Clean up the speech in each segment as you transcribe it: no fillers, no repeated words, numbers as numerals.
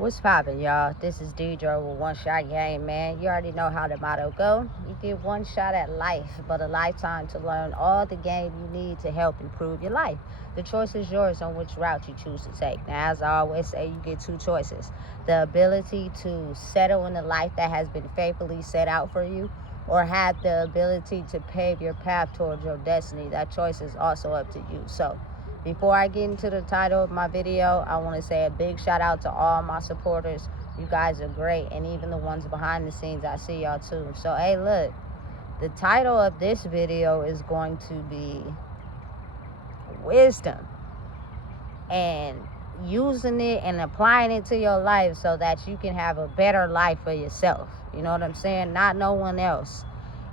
What's poppin', y'all? This is Deidre with One Shot Game, man. You already know how the motto go. You get one shot at life, but a lifetime to learn all the game you need to help improve your life. The choice is yours on which route you choose to take. Now, as I always say, you get two choices. The ability to settle in a life that has been faithfully set out for you, or have the ability to pave your path towards your destiny. That choice is also up to you. So, before I get into the title of my video, I want to say a big shout out to all my supporters. You guys are great, and even the ones behind the scenes, I see y'all too. So, hey, look, the title of this video is going to be wisdom, and using it and applying it to your life so that you can have a better life for yourself. You know what I'm saying? Not no one else.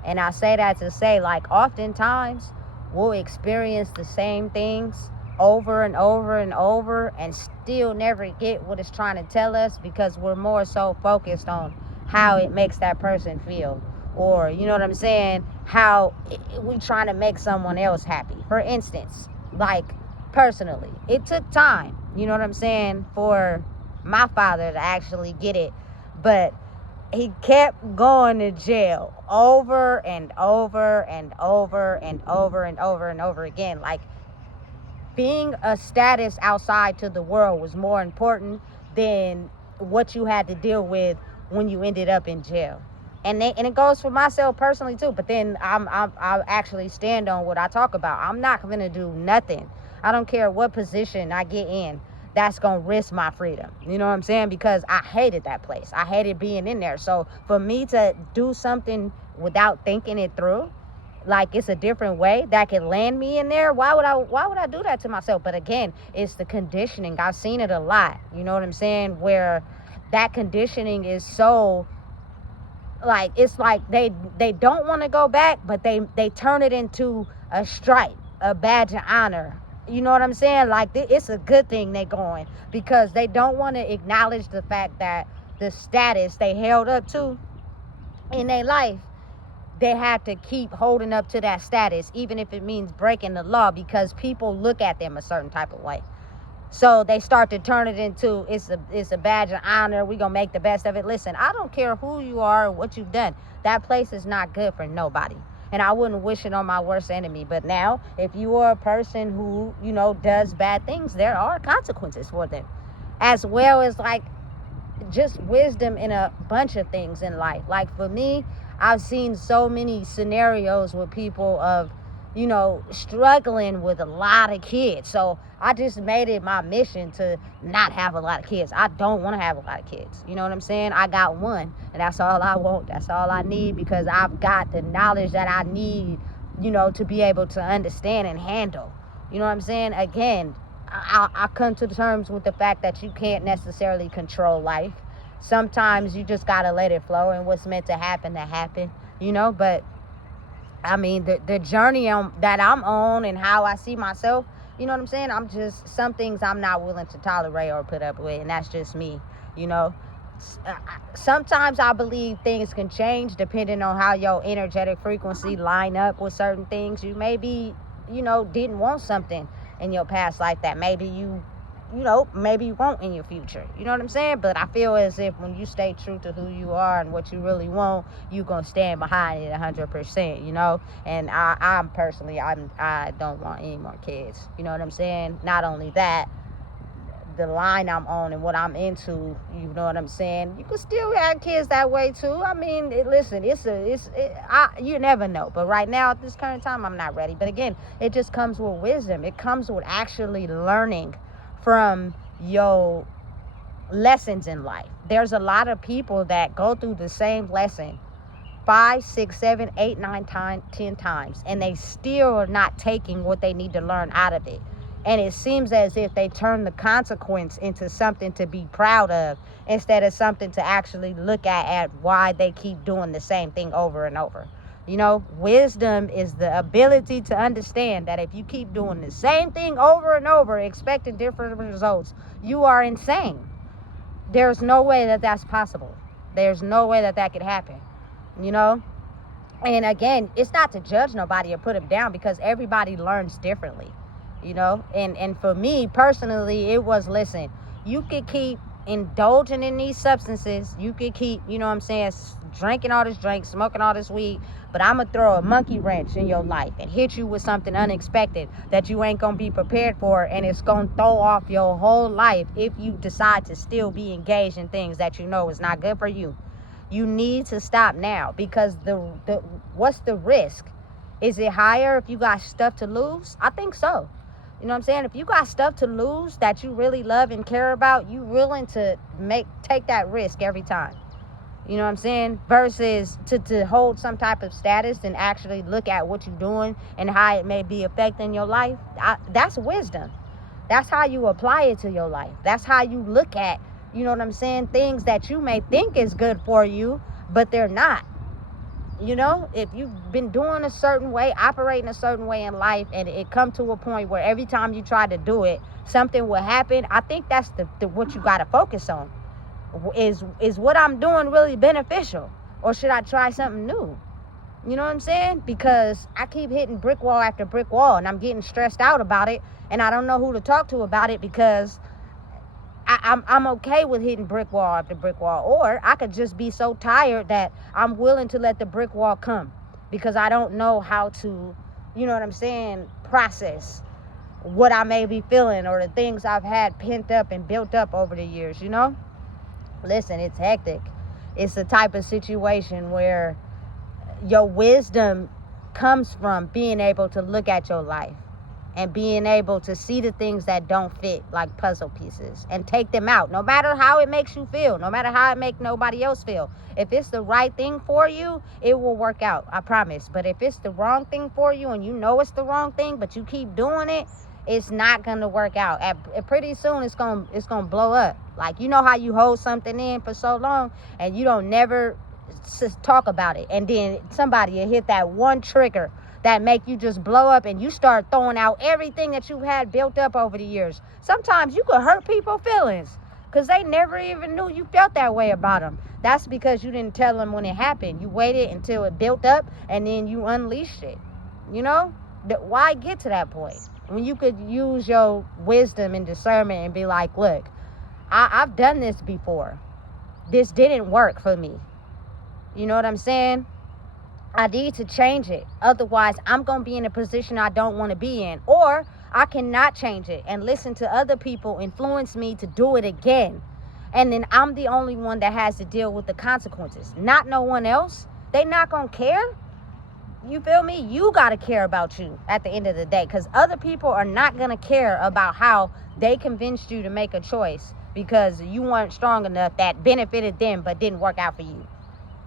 And I say that to say, like, oftentimes we'll experience the same things over and over and over and still never get what it's trying to tell us, because we're more so focused on how it makes that person feel, or, you know what I'm saying, how we trying to make someone else happy. For instance, like, personally, it took time, you know what I'm saying, for my father to actually get it, but he kept going to jail over and over and over and over and over and over again. Like, being a status outside to the world was more important than what you had to deal with when you ended up in jail. And it goes for myself personally too. But then I actually stand on what I talk about. I'm not gonna do nothing. I don't care what position I get in that's gonna risk my freedom. You know what I'm saying? Because I hated that place. I hated being in there. So for me to do something without thinking it through, like it's a different way that could land me in there, why would I do that to myself? But again, it's the conditioning. I've seen it a lot, you know what I'm saying, where that conditioning is so, like, it's like they don't want to go back, but they turn it into a stripe, a badge of honor. You know what I'm saying? Like, it's a good thing they going, because they don't want to acknowledge the fact that the status they held up to in their life, they have to keep holding up to that status, even if it means breaking the law, because people look at them a certain type of way. So they start to turn it into, it's a badge of honor. We gonna make the best of it. Listen, I don't care who you are or what you've done. That place is not good for nobody. And I wouldn't wish it on my worst enemy. But now, if you are a person who, you know, does bad things, there are consequences for them. As well as, like, just wisdom in a bunch of things in life. Like, for me, I've seen so many scenarios with people of, you know, struggling with a lot of kids. So I just made it my mission to not have a lot of kids. I don't want to have a lot of kids. You know what I'm saying? I got one, and that's all I want. That's all I need, because I've got the knowledge that I need, you know, to be able to understand and handle. You know what I'm saying? Again, I come to terms with the fact that you can't necessarily control life. Sometimes you just got to let it flow, and what's meant to happen, you know. But I mean, the journey that I'm on and how I see myself, you know what I'm saying? I'm just, some things I'm not willing to tolerate or put up with, and that's just me, you know. Sometimes I believe things can change depending on how your energetic frequency line up with certain things. You maybe, you know, didn't want something in your past life that maybe you know, maybe you won't in your future. You know what I'm saying? But I feel as if when you stay true to who you are and what you really want, you gonna stand behind it 100%, you know? And I'm personally, I don't want any more kids. You know what I'm saying? Not only that, the line I'm on and what I'm into, you know what I'm saying? You can still have kids that way too. I mean, listen, you never know. But right now, at this current time, I'm not ready. But again, it just comes with wisdom. It comes with actually learning from your lessons in life. There's a lot of people that go through the same lesson 5, 6, 7, 8, 9, 10 times, and they still are not taking what they need to learn out of it. And it seems as if they turn the consequence into something to be proud of, instead of something to actually look at why they keep doing the same thing over and over. You know, wisdom is the ability to understand that if you keep doing the same thing over and over, expecting different results, you are insane. There's no way that that's possible. There's no way that could happen, you know? And again, it's not to judge nobody or put them down, because everybody learns differently, you know? And for me personally, it was, listen, you could keep indulging in these substances. You could keep, you know what I'm saying, drinking all this drink, smoking all this weed, but I'm gonna throw a monkey wrench in your life and hit you with something unexpected that you ain't gonna be prepared for, and it's gonna throw off your whole life if you decide to still be engaged in things that you know is not good for you. You need to stop now, because the what's the risk? Is it higher if you got stuff to lose? I think so. You know what I'm saying? If you got stuff to lose that you really love and care about, you willing to take that risk every time. You know what I'm saying? Versus to hold some type of status and actually look at what you're doing and how it may be affecting your life. That's wisdom. That's how you apply it to your life. That's how you look at, you know what I'm saying, things that you may think is good for you, but they're not. You know, if you've been doing a certain way, operating a certain way in life, and it come to a point where every time you try to do it, something will happen, I think that's the what you got to focus on. Is what I'm doing really beneficial, or should I try something new? You know what I'm saying? Because I keep hitting brick wall after brick wall, and I'm getting stressed out about it, and I don't know who to talk to about it, because I'm okay with hitting brick wall after brick wall. Or I could just be so tired that I'm willing to let the brick wall come, because I don't know how to, you know what I'm saying, process what I may be feeling or the things I've had pent up and built up over the years, you know? Listen, it's hectic. It's the type of situation where your wisdom comes from being able to look at your life and being able to see the things that don't fit like puzzle pieces and take them out, no matter how it makes you feel, no matter how it makes nobody else feel. If it's the right thing for you, it will work out, I promise. But if it's the wrong thing for you and you know it's the wrong thing, but you keep doing it, it's not gonna work out. Pretty soon it's gonna blow up. Like, you know how you hold something in for so long and you don't never talk about it, and then somebody will hit that one trigger that make you just blow up, and you start throwing out everything that you've had built up over the years. Sometimes you could hurt people's feelings because they never even knew you felt that way about them. That's because you didn't tell them when it happened. You waited until it built up, and then you unleashed it. You know? Why get to that point when you could use your wisdom and discernment and be like, look, I've done this before. This didn't work for me. You know what I'm saying? I need to change it. Otherwise, I'm going to be in a position I don't want to be in. Or I cannot change it and listen to other people influence me to do it again. And then I'm the only one that has to deal with the consequences. Not no one else. They not going to care. You feel me? You got to care about you at the end of the day. Because other people are not going to care about how they convinced you to make a choice because you weren't strong enough that benefited them but didn't work out for you.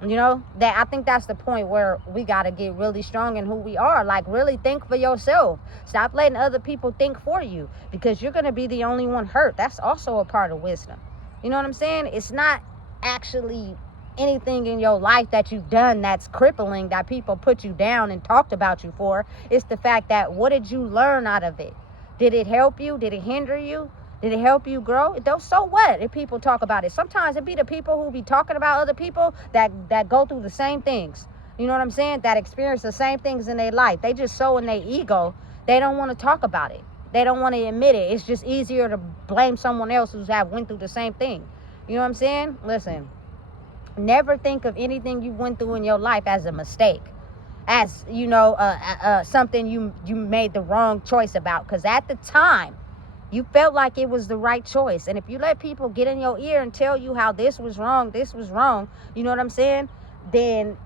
You know, that I think that's the point where we got to get really strong in who we are. Like, really think for yourself. Stop letting other people think for you, because you're going to be the only one hurt. That's also a part of wisdom. You know what I'm saying? It's not actually anything in your life that you've done that's crippling, that people put you down and talked about you for. It's the fact that, what did you learn out of it? Did it help you? Did it hinder you? Did it help you grow? So what if people talk about it? Sometimes it be the people who be talking about other people that go through the same things. You know what I'm saying? That experience the same things in their life. They just so in their ego, they don't want to talk about it. They don't want to admit it. It's just easier to blame someone else who's went through the same thing. You know what I'm saying? Listen, never think of anything you went through in your life as a mistake. As, you know, something you made the wrong choice about. Because at the time, you felt like it was the right choice. And if you let people get in your ear and tell you how this was wrong, you know what I'm saying? Then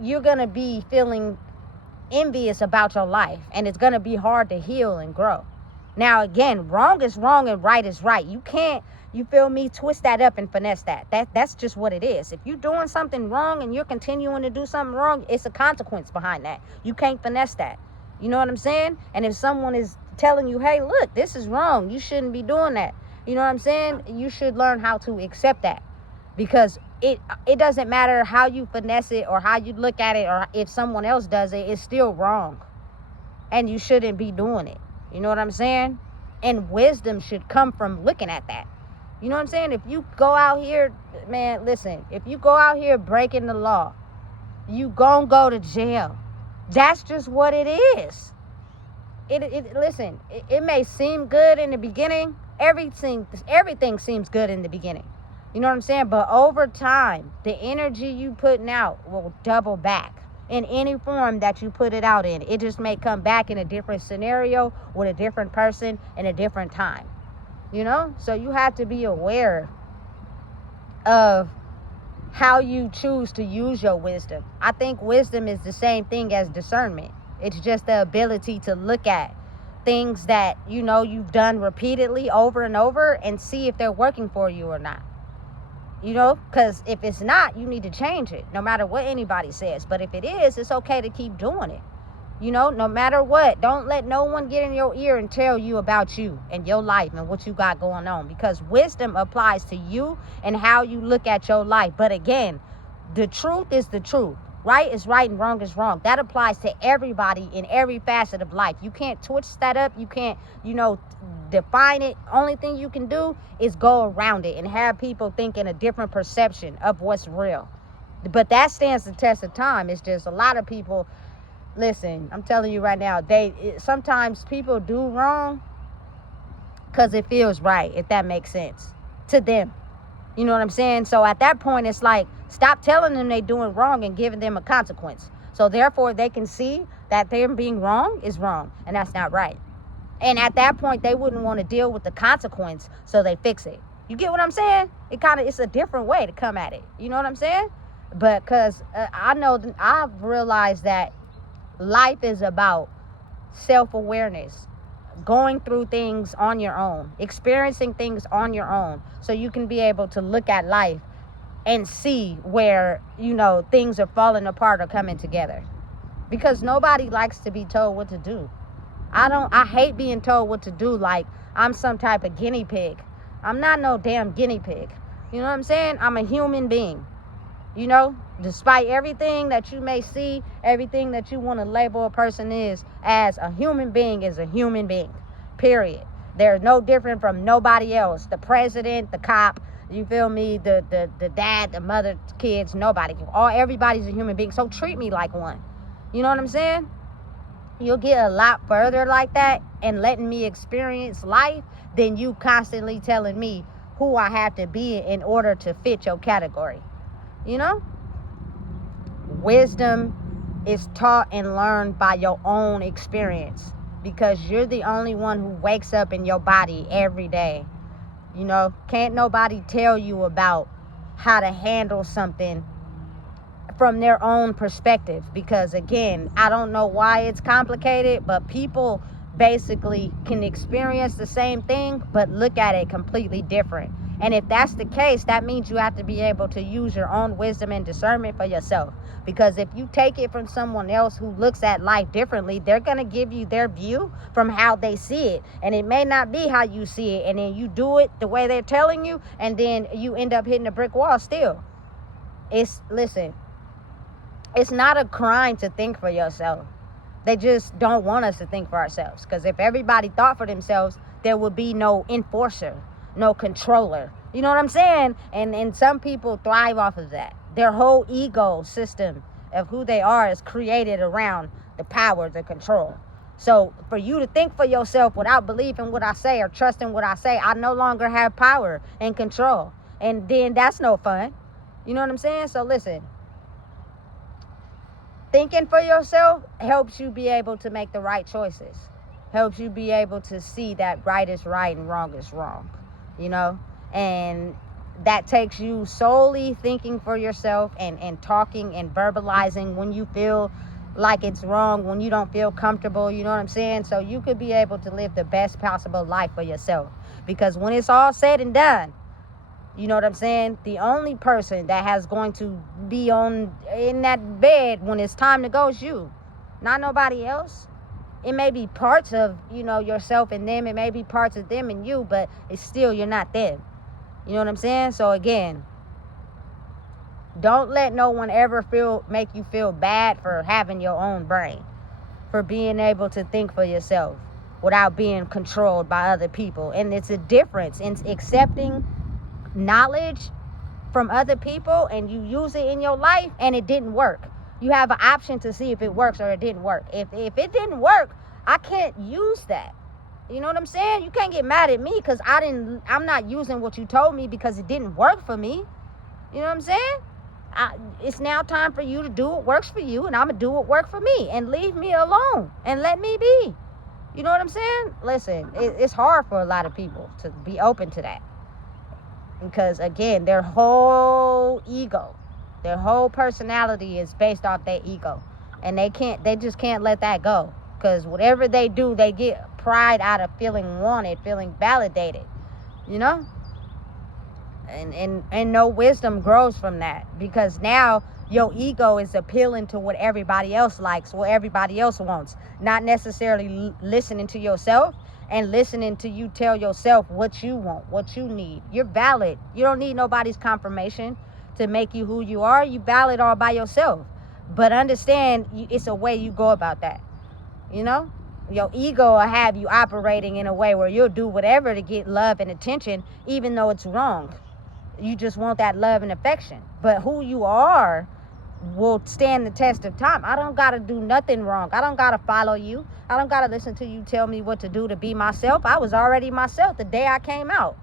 you're going to be feeling envious about your life. And it's going to be hard to heal and grow. Now, again, wrong is wrong and right is right. You can't, you feel me, twist that up and finesse that. That's just what it is. If you're doing something wrong and you're continuing to do something wrong, it's a consequence behind that. You can't finesse that. You know what I'm saying? And if someone is telling you, hey, look, this is wrong, you shouldn't be doing that, you know what I'm saying? You should learn how to accept that, because it doesn't matter how you finesse it or how you look at it, or if someone else does it, it's still wrong, and you shouldn't be doing it. You know what I'm saying? And wisdom should come from looking at that. You know what I'm saying? If you go out here, man, listen, if you go out here breaking the law, you gonna go to jail. That's just what it is. Listen, it may seem good in the beginning, everything seems good in the beginning. You know what I'm saying? But over time, the energy you putting out will double back in any form that you put it out in. It just may come back in a different scenario with a different person in a different time. You know? So you have to be aware of how you choose to use your wisdom. I think wisdom is the same thing as discernment. It's just the ability to look at things that you know you've done repeatedly over and over and see if they're working for you or not. You know, because if it's not, you need to change it, no matter what anybody says. But if it is, it's okay to keep doing it. You know, no matter what. Don't let no one get in your ear and tell you about you and your life and what you got going on. Because wisdom applies to you and how you look at your life. But again, the truth is the truth. Right is right and wrong is wrong. That applies to everybody in every facet of life. You can't twitch that up. You can't, define it. Only thing you can do is go around it and have people thinking a different perception of what's real. But that stands the test of time. It's just a lot of people, listen, I'm telling you right now, sometimes people do wrong because it feels right, if that makes sense, to them. You know what I'm saying? So at that point, it's like, stop telling them they're doing wrong and giving them a consequence. So therefore, they can see that them being wrong is wrong, and that's not right. And at that point, they wouldn't want to deal with the consequence, so they fix it. You get what I'm saying? It's a different way to come at it. You know what I'm saying? But because I've realized that life is about self-awareness, going through things on your own, experiencing things on your own, so you can be able to look at life and see where, things are falling apart or coming together. Because nobody likes to be told what to do. I hate being told what to do like I'm some type of guinea pig. I'm not no damn guinea pig. You know what I'm saying? I'm a human being. Despite everything that you may see, everything that you want to label a person as a human being is a human being. Period. They're no different from nobody else. The president, the cop, you feel me? The dad, the mother, kids, nobody. Everybody's a human being. So treat me like one. You know what I'm saying? You'll get a lot further like that and letting me experience life than you constantly telling me who I have to be in order to fit your category. Wisdom is taught and learned by your own experience, because you're the only one who wakes up in your body every day. Can't nobody tell you about how to handle something from their own perspective, because again, I don't know why it's complicated, but people basically can experience the same thing but look at it completely different. And if that's the case, that means you have to be able to use your own wisdom and discernment for yourself. Because if you take it from someone else who looks at life differently, they're going to give you their view from how they see it. And it may not be how you see it. And then you do it the way they're telling you, and then you end up hitting a brick wall still. Listen, it's not a crime to think for yourself. They just don't want us to think for ourselves. Because if everybody thought for themselves, there would be no enforcer, no controller. You know what I'm saying? And some people thrive off of that. Their whole ego system of who they are is created around the power, the control. So for you to think for yourself without believing what I say or trusting what I say, I no longer have power and control. And then that's no fun. You know what I'm saying? So listen, thinking for yourself helps you be able to make the right choices. Helps you be able to see that right is right and wrong is wrong. And that takes you solely thinking for yourself and talking and verbalizing when you feel like it's wrong, when you don't feel comfortable, you know what I'm saying? So you could be able to live the best possible life for yourself. Because when it's all said and done, you know what I'm saying, the only person that has going to be in that bed when it's time to go is you, not nobody else. It may be parts of, yourself and them. It may be parts of them and you, but it's still, you're not them. You know what I'm saying? So again, don't let no one ever make you feel bad for having your own brain, for being able to think for yourself without being controlled by other people. And it's a difference in accepting knowledge from other people and you use it in your life and it didn't work. You have an option to see if it works or it didn't work. If it didn't work, I can't use that. You know what I'm saying? You can't get mad at me because I'm not using what you told me because it didn't work for me. You know what I'm saying? It's now time for you to do what works for you, and I'm going to do what works for me, and leave me alone and let me be. You know what I'm saying? Listen, it's hard for a lot of people to be open to that. Because, again, their whole ego, their whole personality is based off their ego. And they just can't let that go. Because whatever they do, they get pride out of feeling wanted, feeling validated. You know? And no wisdom grows from that. Because now your ego is appealing to what everybody else likes, what everybody else wants. Not necessarily listening to yourself and listening to you tell yourself what you want, what you need. You're valid. You don't need nobody's confirmation to make you who you are. You valid all by yourself. But understand, it's a way you go about that. You know? Your ego will have you operating in a way where you'll do whatever to get love and attention, even though it's wrong. You just want that love and affection. But who you are will stand the test of time. I don't got to do nothing wrong. I don't got to follow you. I don't got to listen to you tell me what to do to be myself. I was already myself the day I came out.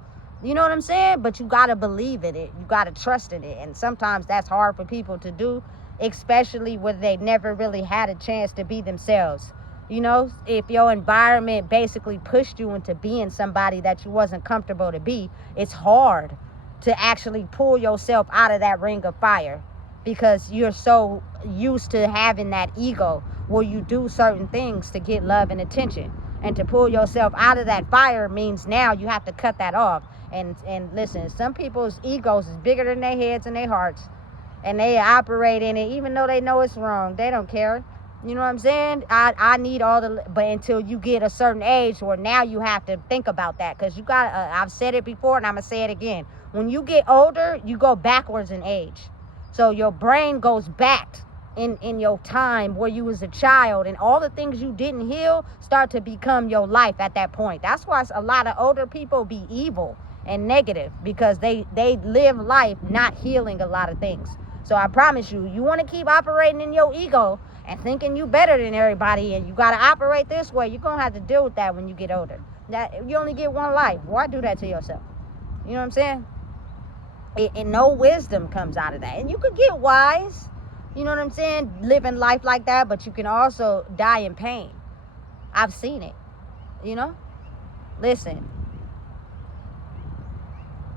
You know what I'm saying? But you got to believe in it. You got to trust in it. And sometimes that's hard for people to do, especially when they never really had a chance to be themselves. You know, if your environment basically pushed you into being somebody that you wasn't comfortable to be, it's hard to actually pull yourself out of that ring of fire. Because you're so used to having that ego where you do certain things to get love and attention. And to pull yourself out of that fire means now you have to cut that off. And listen, some people's egos is bigger than their heads and their hearts. And they operate in it even though they know it's wrong. They don't care. You know what I'm saying? I need all the... But until you get a certain age where now you have to think about that. Because you got... I've said it before and I'm going to say it again. When you get older, you go backwards in age. So your brain goes back in your time where you was a child, and all the things you didn't heal start to become your life at that point. That's why a lot of older people be evil and negative, because they live life not healing a lot of things. So I promise you, you want to keep operating in your ego and thinking you better than everybody, and you got to operate this way, you're going to have to deal with that when you get older. That you only get one life. Why do that to yourself? You know what I'm saying? And no wisdom comes out of that. And you could get wise, you know what I'm saying, living life like that, but you can also die in pain. I've seen it, you know. Listen,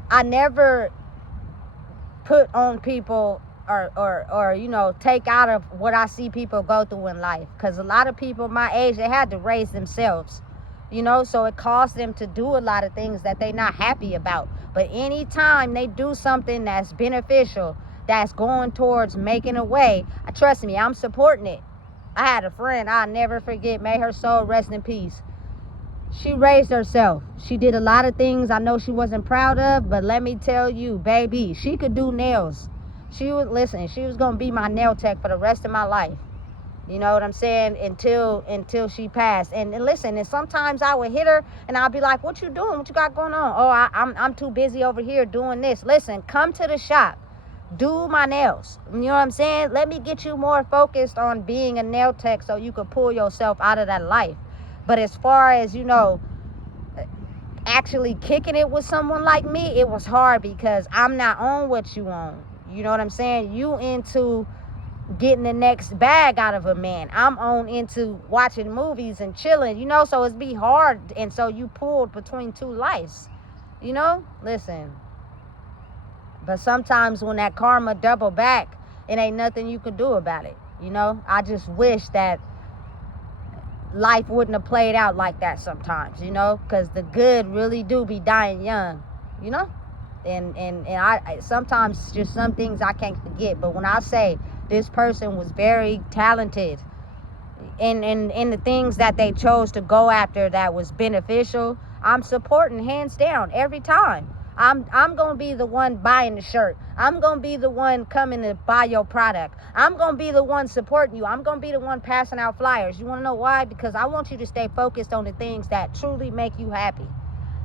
I never put on people or you know, take out of what I see people go through in life. Because a lot of people my age, they had to raise themselves. You know, so it caused them to do a lot of things that they're not happy about. But anytime they do something that's beneficial, that's going towards making a way, trust me, I'm supporting it. I had a friend I'll never forget, may her soul rest in peace. She raised herself. She did a lot of things I know she wasn't proud of, but let me tell you, baby, she could do nails. She was going to be my nail tech for the rest of my life. You know what I'm saying? Until she passed. And listen, and sometimes I would hit her and I'll be like, what you doing? What you got going on? Oh, I'm too busy over here doing this. Listen, come to the shop. Do my nails. You know what I'm saying? Let me get you more focused on being a nail tech so you can pull yourself out of that life. But as far as, you know, actually kicking it with someone like me, it was hard because I'm not on what you on. You know what I'm saying? You into getting the next bag out of a man. I'm on into watching movies and chilling, you know, so it's be hard. And so you pulled between two lives, you know. Listen, but sometimes when that karma double back, it ain't nothing you can do about it, you know. I just wish that life wouldn't have played out like that sometimes, you know, because the good really do be dying young, you know. And I sometimes just some things I can't forget. But when I say this person was very talented in the things that they chose to go after that was beneficial, I'm supporting hands down every time. I'm going to be the one buying the shirt. I'm going to be the one coming to buy your product. I'm going to be the one supporting you. I'm going to be the one passing out flyers. You want to know why? Because I want you to stay focused on the things that truly make you happy.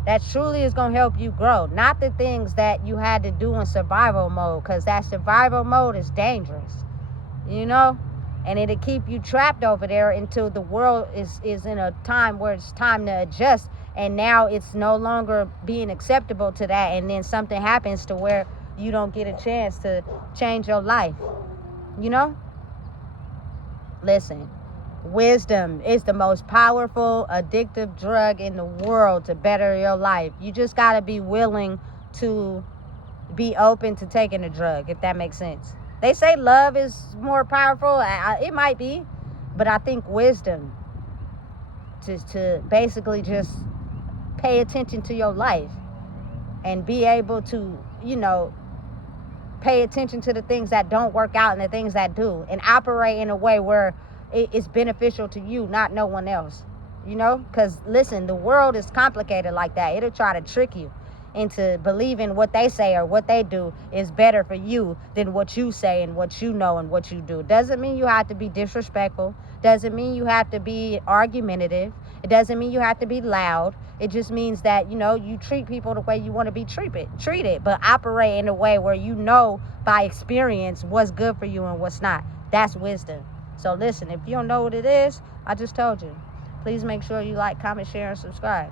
That truly is going to help you grow. Not the things that you had to do in survival mode. Because that survival mode is dangerous. You know? And it'll keep you trapped over there until the world is in a time where it's time to adjust. And now it's no longer being acceptable to that. And then something happens to where you don't get a chance to change your life. You know? Listen, wisdom is the most powerful, addictive drug in the world to better your life. You just got to be willing to be open to taking the drug, if that makes sense. They say love is more powerful. It might be. But I think wisdom, to basically just pay attention to your life and be able to, pay attention to the things that don't work out and the things that do, and operate in a way where it's beneficial to you, not no one else. Because listen, the world is complicated like that. It'll try to trick you into believing what they say or what they do is better for you than what you say and what you know and what you do. Doesn't mean you have to be disrespectful. Doesn't mean you have to be argumentative. It doesn't mean you have to be loud. It just means that, you treat people the way you want to be treated, but operate in a way where by experience what's good for you and what's not. That's wisdom. So listen, if you don't know what it is, I just told you. Please make sure you like, comment, share, and subscribe.